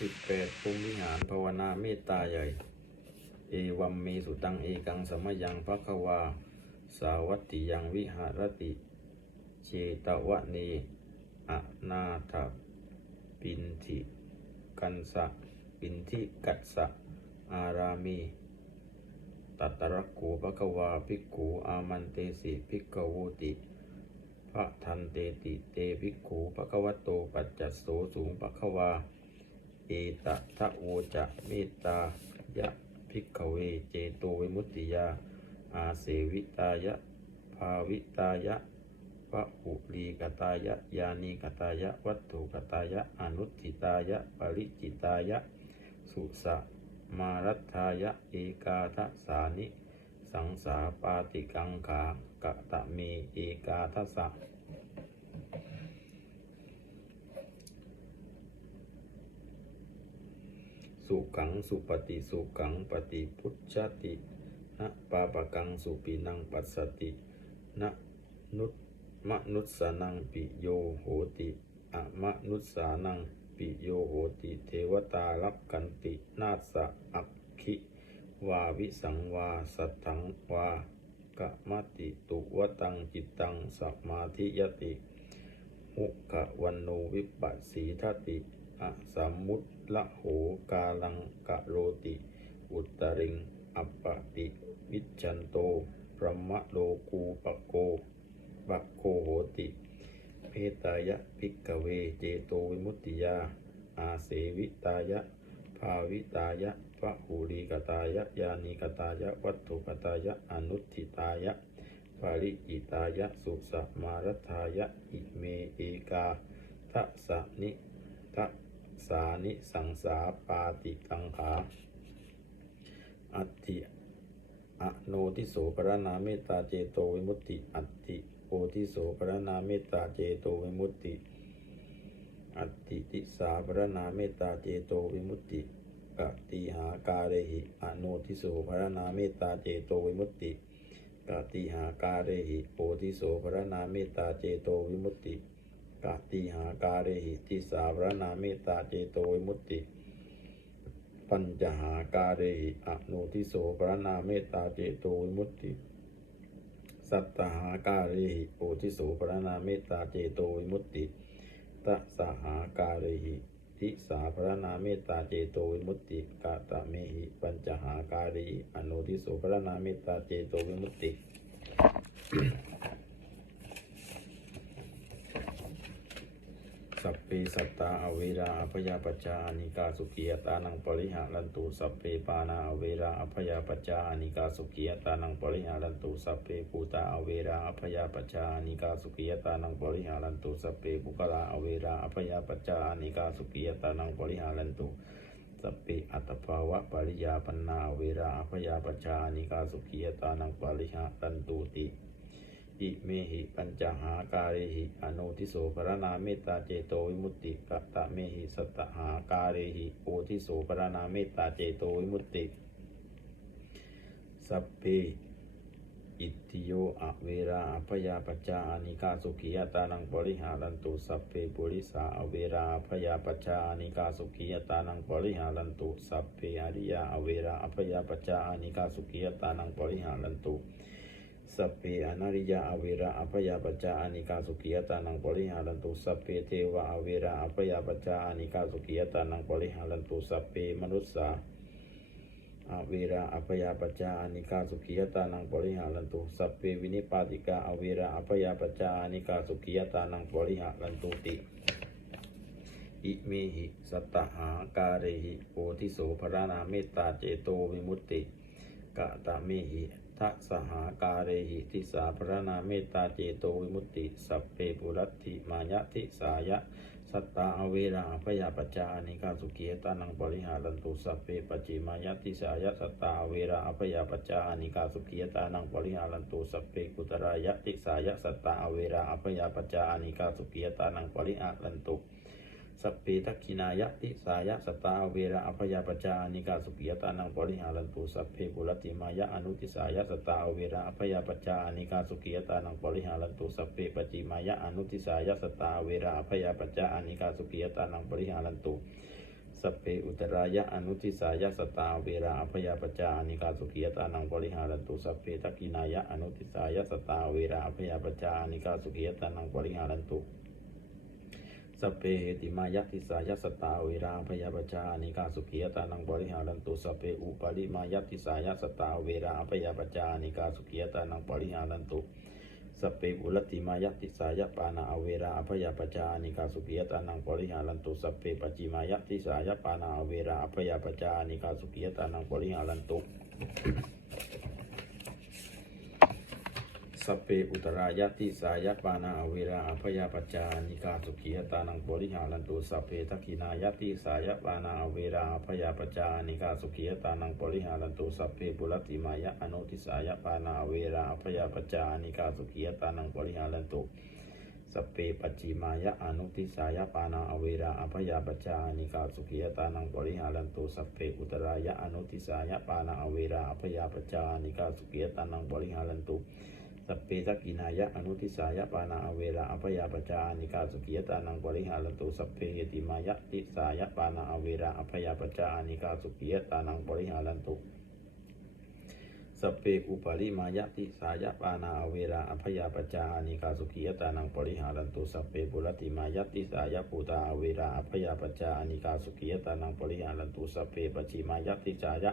สิบแปดภูมิหารภาวนาเมตตาใหญ่ เอวัมเมสุตังเอกังสมยังภควา สาวัตติยังวิหารติเจตวะเนอนาถปินทิกันสะปินทิกัสสะอารามีตัตระกูภควาภิกขุอามันเตสิภิกขวูติพระทันเตติเตภิกขุภควโตปัจจัสโสสูงภควา เอตทะโวจะเมตตายะภิกขเวเจโตวิมุตติยา อาเสวิตายะ ภาวิตายะวะหุลีกตายะ ยานีกตายะ วัตถุกตายะ อนุทิตายะ ปริจิตายะ สุสะมารัตทายะ เอกาทสานิ สังสาปาติกังขากะตะเม เอกาทสะ สุขังสุปฏิสุขังปฏิพุทธตินะปาปะกังสุปินังปัสสตินะนุตมนุสสานังปิโยโหติอะมนุสสานังปิโยโหติ เทวตารับกันตินาสะอักขิวาวิสังวาสัทธังวากะมติตุวตังจิตตังสัมมาธิยติ มุขะวันโนวิปัสสีทติ อะสมมุตละโหกาลังกะโรติ อุตริง อัปปติวิจันโตพระมะโลกูปะโกปะโคโหติ เพตายะภิกเวเจโตวิมุตติยา อาเสวิตายะ ภาวิตายะพระหูรีกตายะ ยานีกตายะ วัตถุกตายะ อนุทิตายะปาริจิตายะ สุสมารทายะ อิเมเอกาทะสะนิทะ สานิสังสาปาติกังขาอัติอโนทิโสปรณาเมตตาเจโตวิมุตติ อัติโอทิโสปรณาเมตตาเจโตวิมุตติ อัตติติสาปรณาเมตตาเจโตวิมุตติกติหาการเรหิอโนทิโสปรณาเมตตาเจโตวิมุตติกติหาการเรหิโอทิโสปรณาเมตตาเจโตวิมุตติ กติหาการเรหิติสาปรณาเมตตาเจโตวิมุตติ ปัญจหาการเรหิอโนทิโสปรณาเมตตาเจโตวิมุตติ สัตตหาการเรหิโอทิโสปรณาเมตตาเจโตวิมุตติตสหาการเรหิทิสาปรณาเมตตาเจโตวิมุตติกาตะเมหิปัญจหาการเรหิอโนทิโสปรณาเมตตาเจโตวิมุตติ สัพเพสัตตาอเวราอภยาปจจานิกาสุขียตานังปริหารันตุสัพเพปานาอเวราอภยาปจจานิกาสุขียตานังปริหารันตุสัพเพปูตาอเวราอภยาปจจานิกาสุขียตานังปริหารันตุสัพเพปุกลาอเวราอภยาปจจานิกาสุขียตานังปริหารันตุสัพเพอัตภาวะปริยาปนนาอเวราอภยาปจจานิกาสุขียตานังปริหารันตุติ อิเมหิปัญจหาการเรหิอโนทิโสปรณาเมตตาเจโตวิมุตติกะตะเมหิสัตหาการเรหิโอทิโสปรณาเมตตาเจโตวิมุตติ สัพเพอิทิโยอะเวราอภยาปัจจาอานิกาสุขียตานังปริหารันตุสัพเพปุริสาอเวราอภยาปัจจาอานิกาสุขียตานังปริหารันตุสัพเพอริยาอเวราอภยาปัจจาอานิกาสุขียตานังปริหารันตุ สัพเพอนาริยาอเวระอภยาปจจาอานิกาสุขียตานังปริหารันตุสัพเพเทวะอเวระอภยาปจจาอานิกาสุขียตานังปริหารันตุสัพเพมนุสสาอเวระอภยาปจจาอานิกาสุขียตานังปริหารันตุสัพเพวินิปาติกาอเวระอภยาปจจาอานิกาสุขียตานังปริหารันตุติอิเมหิสัตตหาการเรหิโอทิโสภรนาเมตตาเจโตวิมุตติกะตะเมหิ ทัสหาการเรหิทิสาพรณาเมตตาเจโตวิมุตติ สัพเพปุรัติมายะทิสายะ สัตตาอเวราพยาปจานิกาสุขียตานังปริหารันตุสัพเพปจิมายะทิสายะสัตตาอเวราพยาปจานิกาสุขียตานังปริหารันตุสัพเพกุตรายะทิสายะสัตตาอเวราพยาปจานิกาสุขียตานังปริหารันตุ สัพเพทักขินายะติสายะสตาเวระอภยาปจานิกาสุขิยตานังปริหารันตุสัพเพปุรติมายะอนุติสายะสตาเวระอภยาปจานิกาสุขิยตานังปริหารันตุสัพเพปจิมายะอนุติสายะสตาเวระอภยาปจานิกาสุขิยตานังปริหารันตุสัพเพอุตรายะอนุทิสายะสตาเวราอภยาปจาอานิกาสุขียตานังบริหารันตุสัพเพทักกินายะอนุทิสายะสตาเวราอภยาปจาอานิกาสุขียตานังบริหารันตุ สัพเพเหติมายะทิสายะสตาเวราอภยาปจาอนิกาสุขียตานังบริหารันตุสัพเพอุปาลิมายะทิสายะสตาเวราอภยาปจาอนิกาสุขียตานังบริหารันตุสเปบุรติมายติสายปานาอเวราอภยปจานิกาสุขียตานังปริหารันตุสเปปจิมายติสายปานาอเวราอภยปจานิกาสุขียตานังปริหารันตุ สพเปอุตรายติสายปานาอเวราอภยปจานิกาสุขียตานังปริหารันตุสพเปทักขินายติสายปานาอเวราอภยปจานิกาสุขียตานังปริหารันตุสพเปบุรติมายะอนุทิสายปานาอเวราอภยปจานิกาสุขียตานังปริหารันตุสพเปปัจจิมายะอนุทิสายปานาอเวราอภยาปจานิกาสุขียตานังปริหารันตุสพเปอุตรายะอนุทิสายปานาอเวราอภยาปจานิกาสุขียตานังปริหารันตุ สพเปทักินายะอนุทิสายปานาอเวราอภยาปจานิกาสุขียตานังปริหารันตุสพเปเหติมายะติสายปานาอเวราอภยาปจานิกาสุขียตานังปริหารันตุสพเปอุปาริมายติสายปานาอเวราอภยาปจาอานิกาสุขียตานังปริหารันตุสพเปบุรติมายติสายปูตาอเวราอภยาปจาอานิกาสุขียตานังปริหารันตุสพเปปจิมายติสาย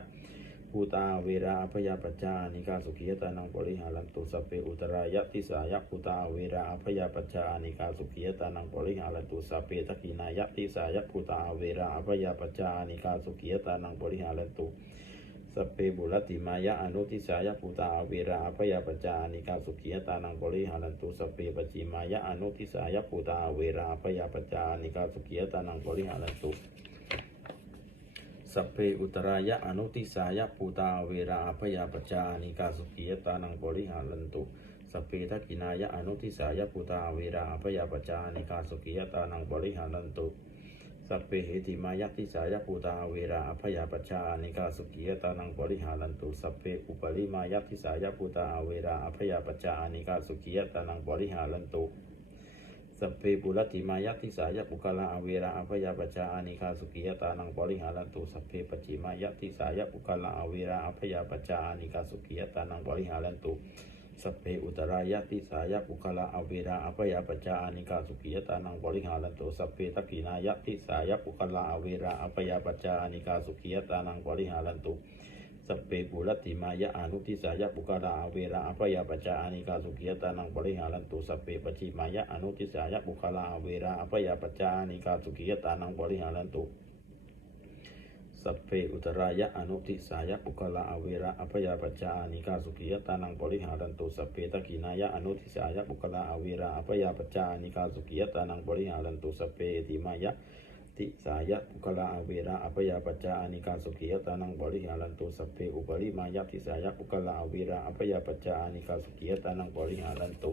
ปูตาเวราอภยาปจาอานิกาสุขียตานังปริหารันตุสเปอุตรายติสายปูตาเวราอภยาปจาอานิกาสุขียตานังปริหารันตุสเปทักขินายติสายปูตาเวราอภยาปจาอานิกาสุขียตานังปริหารันตุสเปบุรติมายะอนุทิสายภูตาเวราอภยปจานิกาสุขียตานังบริหารันตุสเปปจิมายะอนุทิสายภูตาเวราอภยปจานิกาสุขียตานังบริหารันตุ สัพเพอุตรายะอนุทิสายภูตาเวราอภยปจานิกาสุขียตานังบริหารันตุสัพเพทักินายะอนุทิสายภูตาเวราอภยปจานิกาสุขียตานังบริหารันตุสัพเพเหติมายะติสายภูตาเวราอภยาปชานิกาสุขียตานังบริหารันตุสัพเพอุปริมายะติสายภูตาเวราอภยาปชานิกาสุขียตานังบริหารันตุ สัพเพปุรติมายติสายปุกลาอเวราอภยาปชานิกาสุขียตานังบริหารันตุสัพเพปจิมายติสายปุกลาอเวราอภยาปชานิกาสุขียตานังบริหารันตุสัพเพอุตรายติสายปุคละอเวราอภยาปจาอานิกาสุขียตานังบริหารันตุสัพเพทักขินายติสายปุคละอเวราอภยาปจาอานิกาสุขียตานังบริหารันตุ สัพเพปุรติมายะอนุทิสายะปุคละอเวราอภยปจาอานิกาสุขียตานังบริหารันตุสัพเพปจิมายะอนุทิสายะปุคละอเวราอภยปจาอานิกาสุขียตานังบริหารันตุสัพเพอุตรายะอนุทิสายะปุคละอเวระอภยปจานิกาสุขียตานังบริหารันตุสัพเพตะกินายะอนุทิสายะปุคละอเวระอภยปจานิกาสุขียตานังบริหารันตุสัพเพติมายะ ติสายปุคละอเวระอภยปจานิกาสุขียตานังบริหารันตุสัพเพอุปริมายะติสายปุคละอเวระอภยปจานิกาสุขียตานังบริหารันตุ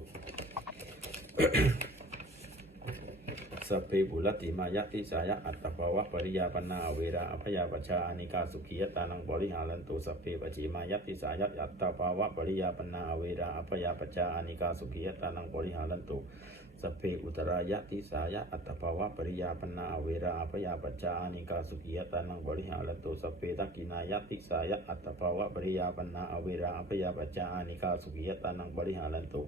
สัพเพบุรติมายติสายะอัตตภาวะปริยาปนาเวราอภยาปชาอานิกาสุขียตานังบริหารันตุสัพเพปจิมายติสายะอัตตภาวะปริยาปนาเวราอภยาปชาอานิกาสุขียตานังบริหารันตุ สัพเพอุตรายติสายะอัตภาวะปริยาปนาเวราอภยาปชาอานิกาสุขียตานังบริหารันตุสัพเพทักินายติสายะอัตภาวะปริยาปนาเวราอภยาปชาอานิกาสุขียตานังบริหารันตุ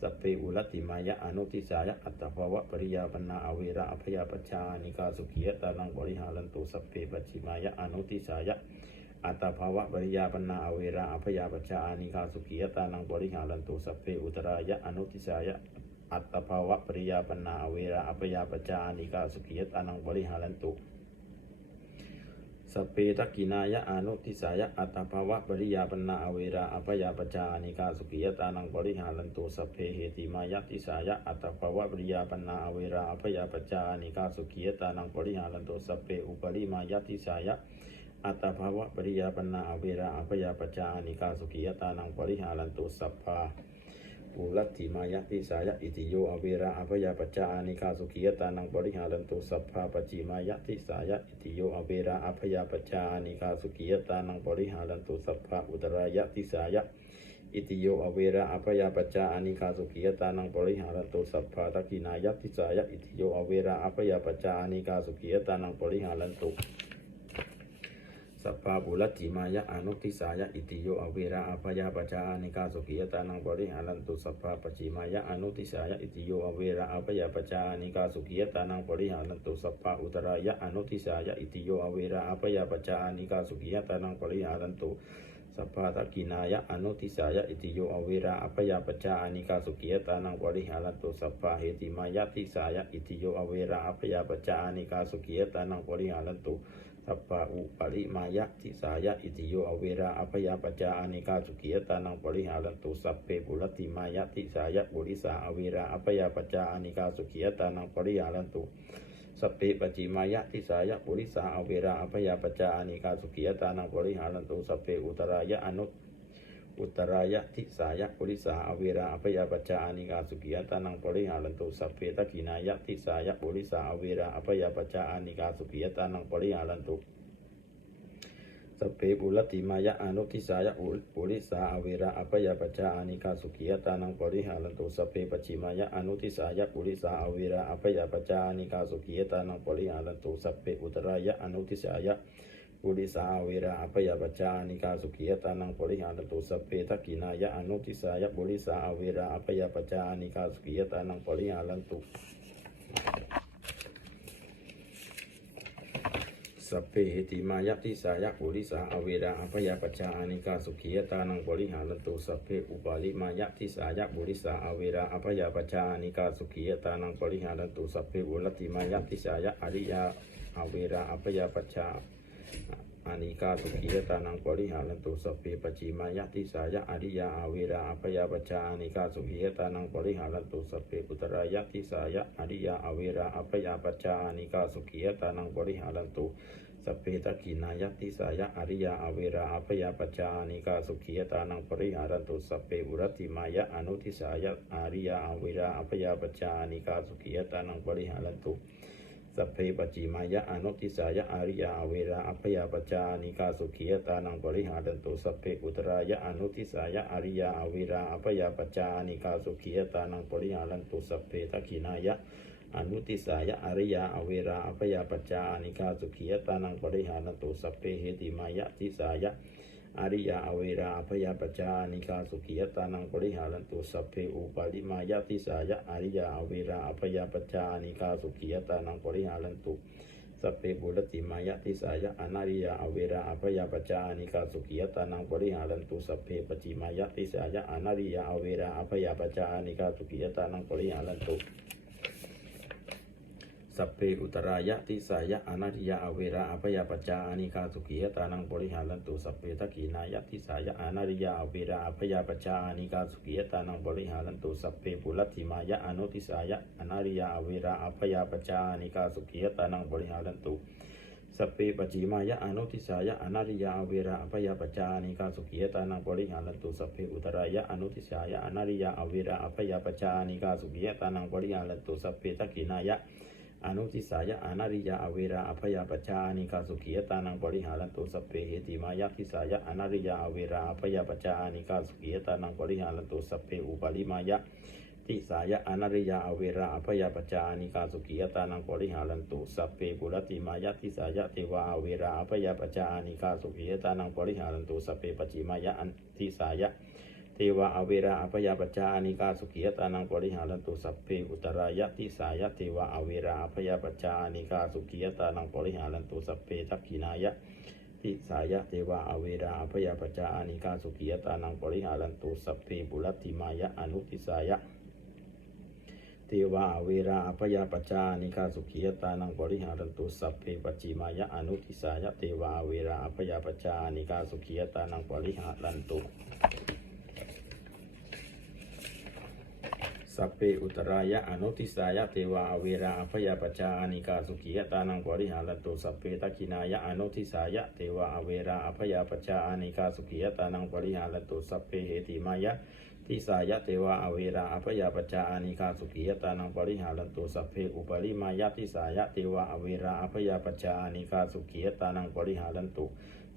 สัพเพอุลติมายะอนุทิสายะอัตภาวะปริยาปนาอเวระอภยาปชานิกาสุขียตานังบริหารันตุสัพเพปัจฉิมายะอนุทิสายะอัตภาวะปริยาปนาอเวระอภยาปชานิกาสุขียตานังบริหารันตุสัพเพอุตรายะอนุทิสายะ อัตภาวะปริยาปนาเวระอภยาปชานิกาสุขียตานังบริหารันตุสพเพทักกินายะอนุทิสายะอัตภาวะปริยาปนาเวราอภยาปจานิกาสุกิยตานังบริหารันตุสพเพเหติมายะทิสายะอัตภาวะปริยาปนาเวราอภยาปจานิกาสุกิยตานังบริหารันตุสพเพอุปริมายะทิสายะอัตภาวะปริยาปนาเวราอภยาปจานิกาสุกิยตานังบริหารันตุสัพพา อุลัติมายะติสายะอิติโยอเวระอภยาปจานิกาสุขียตานังบริหารันตุสัพพาปจิมายะติสายะอิติโยอเวระอภยาปจานิกาสุขียตานังบริหารันตุสัพพาอุตรายะติสายะอิติโยอเวระอภยาปัจจานิกาสุขียตานังปริหารันตุสัพพะทักินายัตติสายะอิติโยอเวระอภยาปัจจานิกาสุขียตานังปริหารันตุ สัพพะบุรัตติมายะอนุทิสายะอิติโยอเวระอภยาปจาอานิกาสุขียตานังปริหารันตุสัพพะปจิมายะอนุทิสายะอิติโยอเวระอภยาปจาอานิกาสุขียตานังปริหารันตุสัพพะอุตรายะอนุทิสายะอิติโยอเวระอภยาปจาอานิกาสุขียตานังปริหารันตุสัพพะทักกินายะอนุทิสายะอิติโยอเวระอาภยาปจาอานิกาสุขียตานังปริหารันตุสัพพะเหติมายะทิสายะอิติโยอเวระอาภยาปจาอานิกาสุขียตานังปริหารันตุ สัปปะอุปริมายะทิสายะอิติโยอเวราอภยาปจาอานิกาสุขียตานังปริหารันตุสัพเพปุรติมายะทิสายะบุริสาอเวราอภยาปจาอานิกาสุขียตานังปริหารันตุสัพเพปจิมายะทิสายะบุริสาอเวราอภยาปจาอานิกาสุขียตานังปริหารันตุสัพเพอุตรายะอนุ อุตรายะทิสายะปุริสาอเวราอภยาปจาอานิกาสุขียตานังปริหารันตุสัพเพตกินายะทิสายะปุริสาอเวราอภยาปจาอานิกาสุขียตานังปริหารันตุสัพเพปุรติมายะอนุทิสายะปุริสาอเวระอภยาปจาอานิกาสุขียตานังปริหารันตุสัพเพปจิมายะอนุทิสายะปุริสาอเวระอภยาปจาอานิกาสุขียตานังปริหารันตุสัพเพอุตรายะอนุทิสายะ ปุริสาเวระอภยาปจาอานิกาสุขียตานังปริหารตุสเพทกินายะอนุทิสายะปุริสาเวระอภยาปจาอานิกาสุขียตานังปริหารันตุสัพเพติมายะทิสายปุริสาอเวราอภยปัจจานิกาสุขียตานังปริหารตุสัพเพอุปาลิมายะทิสายปุริสาอเวราอภยปัจจานิกาสุขียตานังปริหารตุสัพเพอุลติมายะทิสายอริยาอเวราอภยปัจจา อานิกาสุขียตานังปริหารันตุสัพเพปจิมายะทิสายะอริยาอเวราอภยาปัจจาอานิกาสุขียตานังปริหารันตุสัพเพอุตรายะทิสายะอริยาอเวราอภยาปัจจาอานิกาสุขียตานังปริหารันตุสัพเพตะกินายติสายะอริยาอเวราอภยาปัจจานิกาสุขียตานังปริหารันตุสัพเพอุรติมายะอนุทิสายะอริยาอเวราอภยาปัจจานิกาสุขียตานังปริหารันตุ สัพเพปจิมายะอนุทิสายะอริยาเวราอภยาปจานิกาสุขียตานังปริหารันตุสัพเพอุตรายะอนุทิสายะอริยาเวราอภยาปจานิกาสุขียตานังปริหารันตุสัพเพตะกินายะอนุติสายะอริยาอเวราอภยาปจานิกาสุขียตานังปริหารตุสัพเพเหติมายะทิสายะ อริยาอเวราอภยาปัจานิกาสุขียตานังปริหารันตุสัพเพอุปาลิมายะทิสายะอริยาอเวราอภยาปัจานิกาสุขียตานังปริหารันตุสัพเพบุรติมายะทิสายะอนาริยาอเวราอภยาปัจานิกาสุขียตานังปริหารันตุสัพเพปจิมายะทิสายะอนาริยาอเวราอภยาปัจานิกาสุขียตานังปริหารันตุ สัพเพอุตรายะติสายะอนาทิยาอเวราอภยาปัจจาอานิกาสุขียตานังปริหารันตุสัพเพทักขีนายะติสายะอนาทิยาอเวราอภยาปัจจาอานิกาสุขียตานังปริหารันตุสัพเพปุรัติมายะอนุติสายะอนาทิยาอเวราอภยาปัจจาอานิกาสุขียตานังปริหารันตุสัพเพปจิมายะอนุติสายะอนาทิยาอเวราอภยาปัจจาอานิกาสุขียตานังปริหารันตุสัพเพอุตรายะอนุติสายะอนาทิยาอเวราอภยาปัจจาอานิกาสุขียตานังปริหารันตุสัพเพทักขีนายะ อนุทิสายะอนาริยาอเวราอภยาปจานิกาสุขียตานังปริหารันตุสัพเพเหติมายะทิสายะอนาริยาอเวราอภยาปจานิกาสุขียตานังปริหารันตุสัพเพอุปาลิมายะทิสายะอนาริยาอเวราอภยาปจานิกาสุขียตานังปริหารันตุสัพเพปุรติมายะทิสายะเทวาอเวราอภยาปจานิกาสุขียตานังปริหารันตุสัพเพปจิมายะอันทิสายะ เทวะอเวราอภยาปจาอานิกาสุขียตานังปริหารันตุสัพเพอุตรายติสายเทวะอเวราอภยาปจาอานิกาสุขียตานังปริหารันตุสัพเพทักขินายะติสายเทวะอเวราอภยาปจาอานิกาสุขียตานังปริหารันตุสัพเพบุรัติมายะอนุติสายะเทวะอเวราอภยาปจาอานิกาสุขียตานังปริหารันตุสัพเพปจิมายะอนุติสายะเทวะอเวราอภยาปจาอานิกาสุขียตานังปริหารันตุ สัพเพอุตรายะอนุติสายะเทวาอเวราอภยาปจาอานิกาสุขียตานังปริหารันตุสัพเพตะกินายะอนุติสายะเทวาอเวราอภยาปจาอานิกาสุขียตานังปริหารันตุสัพเพเหติมายะทิสายะเทวะอเวราอภยาปจจาอานิคาสุขียตานังปริหารันตุสัพเพอุปริมายะทิสายะเทวะอเวราอภยาปจจาอานิคาสุขียตานังปริหารันตุ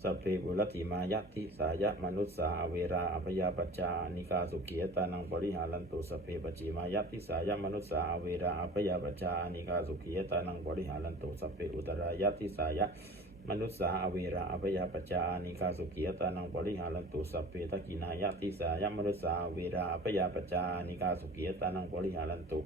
สัพเพบุรติมายะทิสายะมนุสสาเวราอภยาปจจาอนิคาสุขียตานังปริหารันตุสัพเพปจิมายะทิสายะมนุสสาเวราอภยาปจจาอนิคาสุขียตานังปริหารันตุสัพเพอุตรายะทิสายะมนุษสาอเวราอภยาปจจานิคาสุขียตานังปริหารันตุสัพเพตกินายะติสายะมนุษสาเวราอภยาปจจานิคาสุขียตานังปริหารันตุ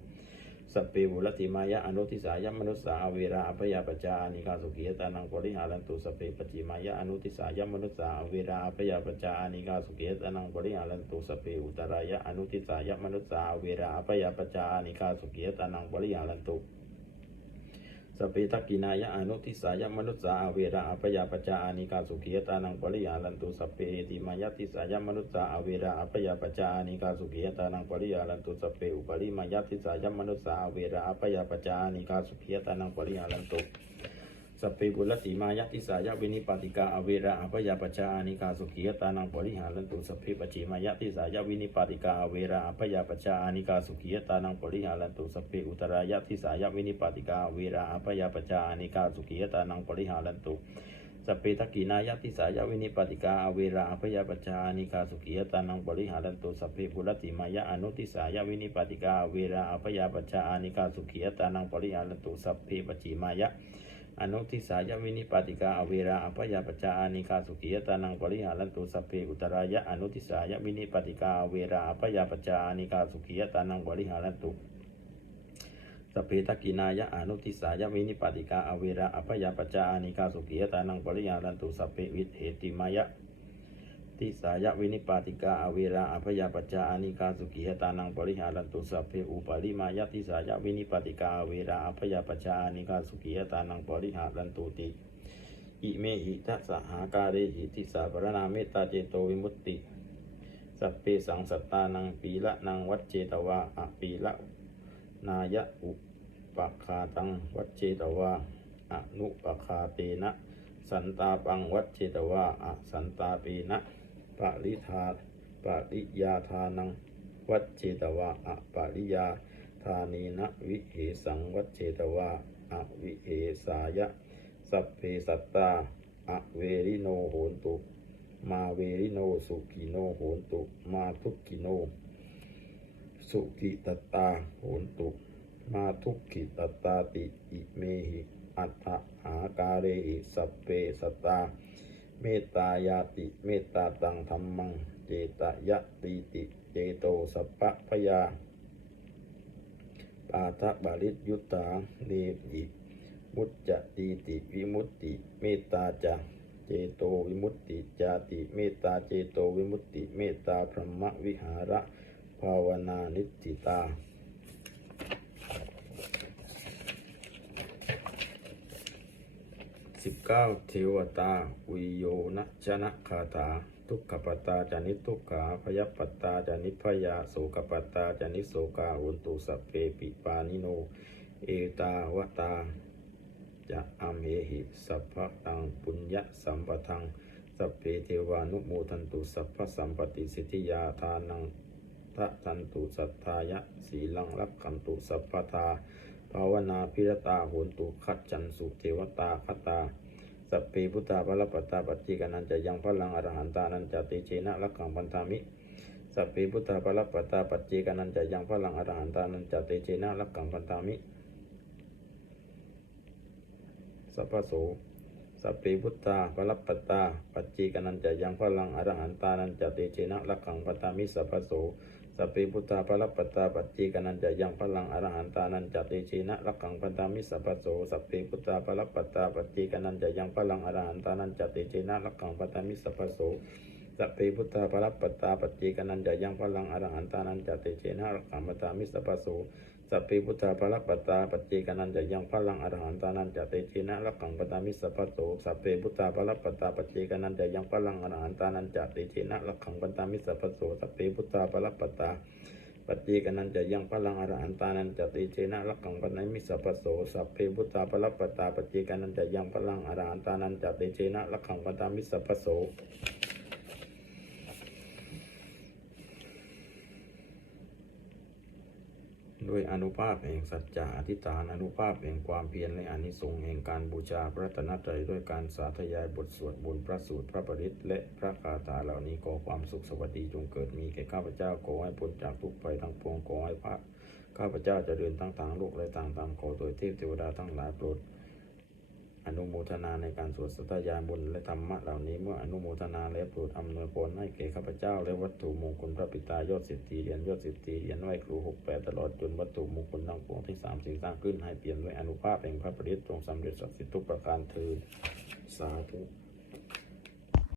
สัพเพบุรติมายะอนุทิสายมนุษสาเวราอภยาปจานิคาสุขีตานังปริหารันตุสัพเพปจิมายะอนุทิสายมนุษสาเวราอภยาปจานิคาสุขีตานังปริหารันตุสเปอุตรายะอนุทิสายมนุษสาเวราอภยาปจานิคาสุขีตานังปริหารันตุ สเปตกินายะอนุทิสายมนุษสาอาเวระอภยาปจาอานิกาสุขียตานังปริยาลันตุสเปติมายะติสายมนุษสาอาเวระอภยาปจาอานิกาสุขียตานังปริยาลันตุสเปอุปริมายะติสายมนุษสาอาเวระอภยาปจาอานิกาสุขียตานังปริยาลันตุ สัพเปบุรติมายะติสายวินิปติกาอเวระอภยาปจาอานิกาสุขียตานังปริหาลันตุสัพเพปจิมายะติสายวินิปติกาอเวระอภยาปจาอานิกาสุขียตานังปริหาลันตุสัพเพอุตรายะติสายวินิปติกาอเวระอภยาปจาอานิกาสุขียตานังปริหาลันตุสพเพทักกินายะติสายวินิปติกาอเวระอภยาปจาอานิกาสุขียตานังปริหาลันตุสพเพปุรติมายะอนุติสายวินิปติกาอเวระอภยาปจาอานิกาสุขียตานังปริหาลันตุสพเพปจิมายะ อนุทิสายวินิปาติกาอเวราอภยาปจาอานิคาสุขียตานังปริหารันตุสเพอุตรายะอนุทิสายวินิปาติกาอเวราอภยาปจาอานิคาสุขียตานังปริหารันตุสเพตกินายะอนุทิสายวินิปาติกาอเวราอภยาปจาอานิคาสุขียตานังปริหารันตุสเพวิเหติมายะ ทิสายวินิปาติกาอเวราอภยาปจจาอานิกาสุขีหตานังปริหารันตุสัพเพอุปาริมายติสายวินิปาติกาอเวราอภยาปจจาอานิกาสุขีหตานังปริหารันตุติอิเมหิทัสหาการิหิติสาปรณาเมตตาเจโตวิมุตติสัพเพสังสัตตานังปีละนังวัจเจตวาอปีละนายะอุปคาตังวัจเจตวาอนุปคาเตนะ สันตาปังวัจเจตวาอสันตาปีนะ ปริธาปริยาทานัง วัจเจตวาอะปริยาทานีนะวิเหสังวัจเจตวาอะวิเหสายะ สัพเพสัตตาอะเวริโนโหนตุ มาเวริโนสุกิโนโหนตุ มาทุกกิโน สุกิตตาโหนตุ มาทุกขิตตาติอิเมหิอัตถะหาการเรหิสัพเพสัตตา เมตตายาติ เมตตาตังธรรมัง เจตยะตีติ เจโตสัพพะพยา ปาทะบาลิตยุตตาเนติมุจจะตีติวิมุตติ เมตตาจะเจโตวิมุตติจาติ เมตตาเจโตวิมุตติ เมตตาพรหมวิหาระ ภาวนานิติตา สิบเก้าเทวตาอุยโยนะชนะคาถาทุกขปตาจานิทุกขาพยปตาจานิพยาโสกปตาจานิโสกาหุนตุสัพเพปิปานิโน เอตาวตาจะอัมหิสัพพะตังปุญญสัมปทังสัพเพเทวานุโมทันตุสัพพสัมปติสิทธิยาทานังทะทันตุสัทธายะสีลังรักขันตุสัพพทา ภาวนาพิรตาโหนตุขัดจันสุเทวตาคตาสัพเพพุทธาภลปตาปัจจิกนันจะยังพลังอรหันตานันจะเตเชนะลักขังพันธามิสัพเพพุทธาภลปตาปัจจิกนันจะยังพลังอรหันตานันจะเตเชนะลักขังพันธามิสัพพโสสัพเพพุทธาภลปตาปัจจิกนันจะยังพลังอรหันตานันจะเตเชนะลักขังพันธามิสัพพโส สัพพิพุทธาภลปตตาปัจจิกนันจะยังพลังอรหันตานันจะเตเชนะรักขังปันตามิสัพพโสสัพพิพุทธาภลปตตาปัจจิกนันจะยังพลังอรหันตานันจะเตเชนะรักขังปันตามิสัพพโสสัพพิพุทธาภลปตตาปัจจิกนันจะยังพลังอรหันตานันจะเตเชนะรักขังปันตามิสัพพโส สัพเพพุทธาภลปตตาปัจจิกนันจะยังพลังอรหันตานันจะเตเชนะลักขังพันธามิสัพพโสสัพเพพุทธาภลปตตาปัจจิกนันจะยังพลังอรหันตานันจะเตเชนะลักขังพันธามิสัพพโสสัพเพพุทธาภลปตตาปัจเจกนันจะยังพลังอรหันตานันจะติเจนะลักขังปนัยมิสัพโสสัพเพพุทธาปรัปปตาปัจเจกนันจะยังพลังอรหันตานันจะติเจนะลักขังปตามิสัพพโส ด้วยอนุภาพแห่งสัจจะอธิษฐานอนุภาพแห่งความเพียรและอานิสงส์แห่งการบูชาพระตนตรัยด้วยการสาธยายบทสวดมนต์พระสูตรพระปริตและพระคาถาเหล่านี้ขอความสุขสวัสดีจงเกิดมีแก่ข้าพเจ้าขอให้พ้นจากทุกภัยทั้งปวงขอให้พระข้าพเจ้าจะเดินทั้งทางโลกและทางธรรมขอโดยเทพเทวดาทั้งหลายโปรด อนุโมทนาในการสวดสัตยาบุญและธรรมะเหล่านี้เมื่ออนุโมทนาและโปรดอำนวยพรให้แก่ข้าพเจ้า และวัตถุมงคลพระปิตายอดสิทธิเหรียญยอดสิทธิเหรียญไหวครูหกแปดตลอดจนวัตถุมงคลทั้งปวงที่สามสิ่งสร้างขึ้นให้เปลี่ยนด้วยอนุภาพแห่งพระปริตรจงสำเร็จสักดิ์สิทธิทุกประการเทินสาธุ